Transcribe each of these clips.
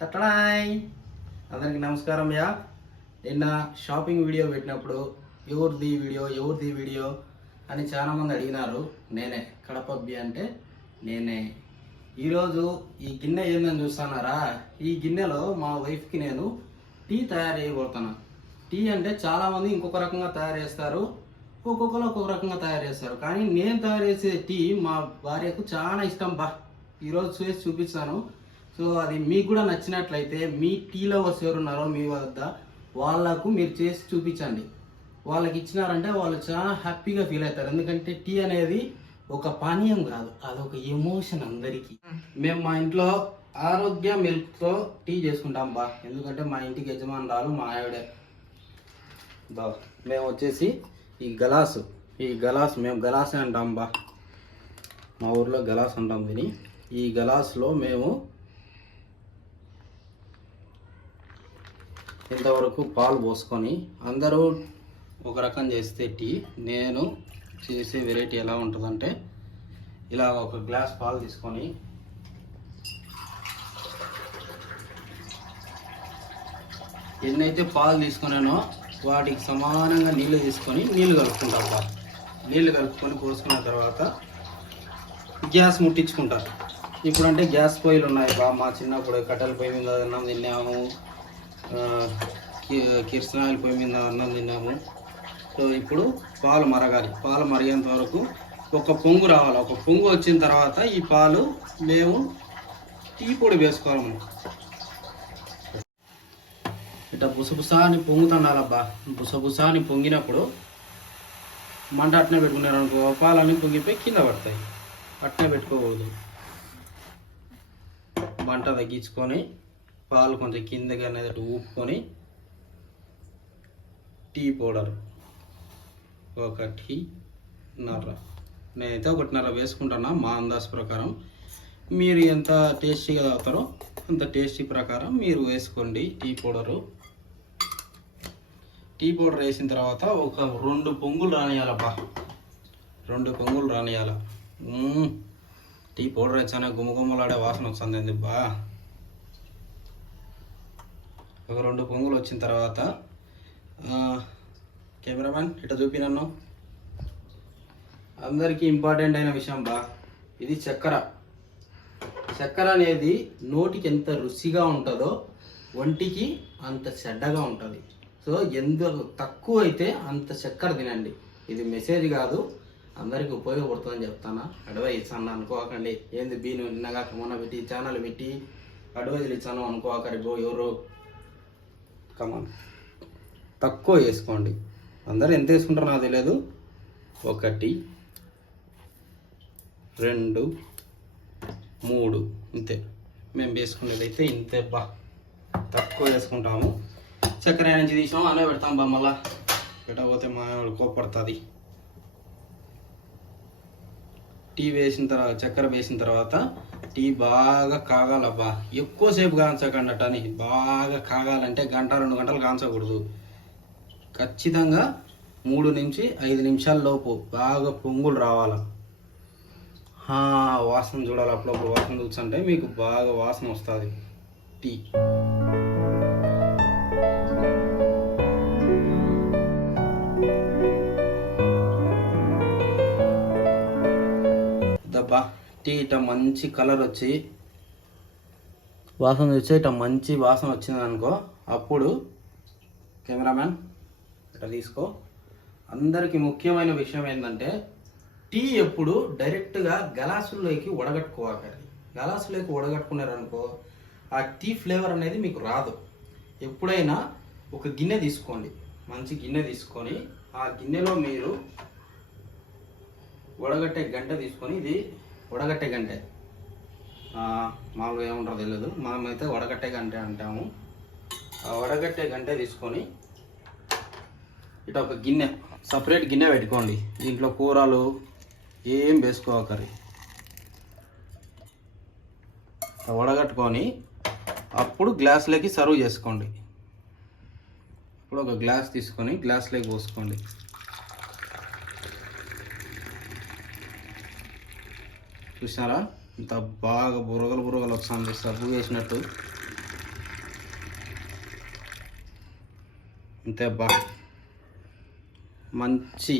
తట్టడాయ్ అందరికి నమస్కారం యా. నిన్న షాపింగ్ వీడియో పెట్టినప్పుడు ఎవరిది వీడియో అని చాలామంది అడిగినారు. నేనే కడపబ్బి అంటే నేనే. ఈరోజు ఈ గిన్నె ఏందని చూస్తున్నారా? ఈ గిన్నెలో మా వైఫ్కి నేను టీ తయారు చేయబోతున్నా. టీ అంటే చాలామంది ఇంకొక రకంగా తయారు చేస్తారు, ఒక్కొక్కరు ఒక్కొక్క రకంగా తయారు చేస్తారు. కానీ నేను తయారు చేసే టీ మా భార్యకు చాలా ఇష్టం బా. ఈరోజు చేసి చూపిస్తాను. సో అది మీకు కూడా నచ్చినట్లయితే మీ టీ లవర్స్ ఎవరున్నారో మీ వద్ద వాళ్ళకు మీరు చేసి చూపించండి. వాళ్ళకి ఇచ్చినారంటే వాళ్ళు చాలా హ్యాపీగా ఫీల్ అవుతారు. ఎందుకంటే టీ అనేది ఒక పానీయం కాదు, అదొక ఎమోషన్ అందరికీ. మేము మా ఇంట్లో ఆరోగ్య మిల్క్తో టీ చేసుకుంటాం బా. ఎందుకంటే మా ఇంటికి యజమానురాలు మా ఆవిడే బా. మేము వచ్చేసి ఈ గలాస్ మేము గలాసే అంటాం బా. మా ఊర్లో గలాస్ అంటాం దీని. ఈ గలాస్లో మేము ఇంతవరకు పాలు పోసుకొని, అందరూ ఒక రకం చేస్తే టీ, నేను చేసే వెరైటీ ఎలా ఉంటుందంటే ఇలా ఒక గ్లాస్ పాలు తీసుకొని ఎన్నైతే పాలు తీసుకున్నానో వాటికి సమానంగా నీళ్ళు తీసుకొని నీళ్ళు కలుపుకుంటారు. నీళ్ళు కలుపుకొని పోసుకున్న తర్వాత గ్యాస్ ముట్టించుకుంటారు. ఇప్పుడంటే గ్యాస్ పొయ్యిలు ఉన్నాయి బా. మా చిన్నప్పుడు కట్టెల పొయ్యి మీద అన్నం తిన్నాము, కిరసనాయిల పొయ్యి మీద అన్నం తిన్నాము. సో ఇప్పుడు పాలు మరగాలి. పాలు మరిగేంత వరకు ఒక పొంగు రావాలి. ఒక పొంగు వచ్చిన తర్వాత ఈ పాలు మేము టీ పొడి వేసుకోవాలి. ఇట్లా బుసబుసాని పొంగుతుండాలబ్బా. బుసబుసాని పొంగినప్పుడు మంట అట్నే పెట్టుకున్నారు అనుకో, పాలన్నీ పొంగిపోయి కింద పడతాయి. అట్నే పెట్టుకోకూడదు. మంట తగ్గించుకొని పాలు కొంచెం కిందకి అనేది ఊపుకొని టీ పౌడర్ ఒక టీన్నర, నేనైతే 1.5 వేసుకుంటున్నా మా అందాజు ప్రకారం. మీరు ఎంత టేస్టీగా తాగుతారో అంత టేస్టీ ప్రకారం మీరు వేసుకోండి టీ పౌడరు. టీ పౌడర్ వేసిన తర్వాత ఒక 2 పొంగులు రానియాలబ్బా. 2 పొంగులు రానియాల. టీ పౌడర్ వచ్చానే గుమ్మగుమ్మలాడే వాసన వస్తుంది బా. ఒక 2 పొంగులు వచ్చిన తర్వాత కెమెరామ్యాన్ ఇట్లా చూపి నన్ను. అందరికీ ఇంపార్టెంట్ అయిన విషయం బా, ఇది చక్కెర. చక్కెర అనేది నోటికి ఎంత రుచిగా ఉంటుందో ఒంటికి అంత చెడ్డగా ఉంటుంది. సో ఎంత తక్కువ అయితే అంత చక్కెర తినండి. ఇది మెసేజ్ కాదు, అందరికీ ఉపయోగపడుతుందని చెప్తాను. అడ్వైస్ అన్న అనుకోకండి. ఏంది బీను నిన్నగా మొన్న పెట్టి ఛానల్ పెట్టి అడ్వైజులు ఇచ్చాను అనుకోకరి బో ఎవరు. కమాన్, తక్కువ వేసుకోండి. అందరూ ఎంత వేసుకుంటారో నాకు తెలియదు. 1 2 3 ఇంతే. మేము వేసుకునేది అయితే ఇంతే బా. తక్కువ వేసుకుంటాము. చక్కెర నుంచి తీసాము అనే పెడతాం బా. మళ్ళా పెట్టకపోతే మా వాళ్ళు కోపడుతుంది. టీ వేసిన తర్వాత, చక్కెర వేసిన తర్వాత టీ బాగా కాగాలబ్బా. ఎక్కువసేపు కాంచకండి. అట్టని బాగా కాగాలంటే 1-2 గంటలు కాంచకూడదు. ఖచ్చితంగా 3 నుంచి 5 నిమిషాల లోపు బాగా పొంగులు రావాలి. వాసన చూడాలి. అప్పుడప్పుడు వాసన చూస్తుంటే మీకు బాగా వాసన వస్తుంది టీ. దబ్బా టీ ఇట్లా మంచి కలర్ వచ్చి వాసన వచ్చి ఇట్లా మంచి వాసన వచ్చింది అనుకో, అప్పుడు కెమెరామ్యాన్ ఇట్లా తీసుకో. అందరికీ ముఖ్యమైన విషయం ఏంటంటే టీ ఎప్పుడు డైరెక్ట్గా గలాసుల్లోకి వడగట్టుకోవాలి. గలాసులోకి వడగట్టుకున్నారనుకో ఆ టీ ఫ్లేవర్ అనేది మీకు రాదు. ఎప్పుడైనా ఒక గిన్నె తీసుకోండి, మంచి గిన్నె తీసుకొని ఆ గిన్నెలో మీరు వడగట్టే గంట తీసుకొని, ఇది వడగట్టే గంటే మామూలుగా ఏముంటారో తెలియదు, మనమైతే వడగట్టే గంట అంటాము. ఆ వడగట్టే గంటే తీసుకొని ఇట్లా ఒక గిన్నె, సపరేట్ గిన్నె పెట్టుకోండి. దీంట్లో కూరలు ఏం వేసుకోకరి. వడగట్టుకొని అప్పుడు గ్లాసులోకి సర్వ్ చేసుకోండి. ఇప్పుడు ఒక గ్లాస్ తీసుకొని గ్లాసులోకి పోసుకోండి. చూసారా ఇంత బాగా బురగలు వస్తుంది సబ్బు వేసినట్టు. అంతే అబ్బా, మంచి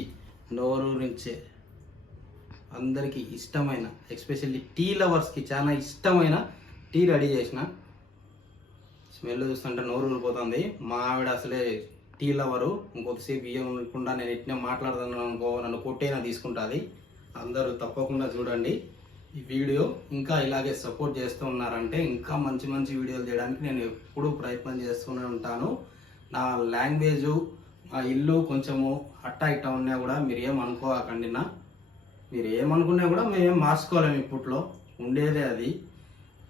నోరూరించే అందరికీ ఇష్టమైన, ఎస్పెషల్లీ టీ లవర్స్కి చాలా ఇష్టమైన టీ రెడీ చేసిన. స్మెల్ చూస్తుంటే నోరు ఊరిపోతుంది. మా ఆవిడ అసలే టీ లవరు, ఇంకొద్దిసేపు ఇవ్వకుండా నేను ఎట్లా మాట్లాడుతున్నాను అనుకో నన్ను కొట్టైనా తీసుకుంటుంది. అందరూ తప్పకుండా చూడండి ఈ వీడియో. ఇంకా ఇలాగే సపోర్ట్ చేస్తూ ఉన్నారంటే ఇంకా మంచి మంచి వీడియోలు చేయడానికి నేను ఎప్పుడూ ప్రయత్నం చేస్తూనే ఉంటాను. నా లాంగ్వేజు, మా ఇల్లు కొంచెము అట్టా ఇట్టా ఉన్నా కూడా మీరు ఏమనుకోకండి. మీరు ఏమనుకున్నా కూడా మేమేం మార్చుకోలేము, ఇప్పట్లో ఉండేదే అది.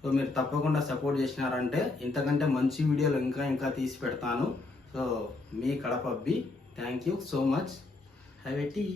సో మీరు తప్పకుండా సపోర్ట్ చేసినారంటే ఇంతకంటే మంచి వీడియోలు ఇంకా ఇంకా తీసి పెడతాను. సో మీ కడప అబ్బి, thank you so much. Have a tea.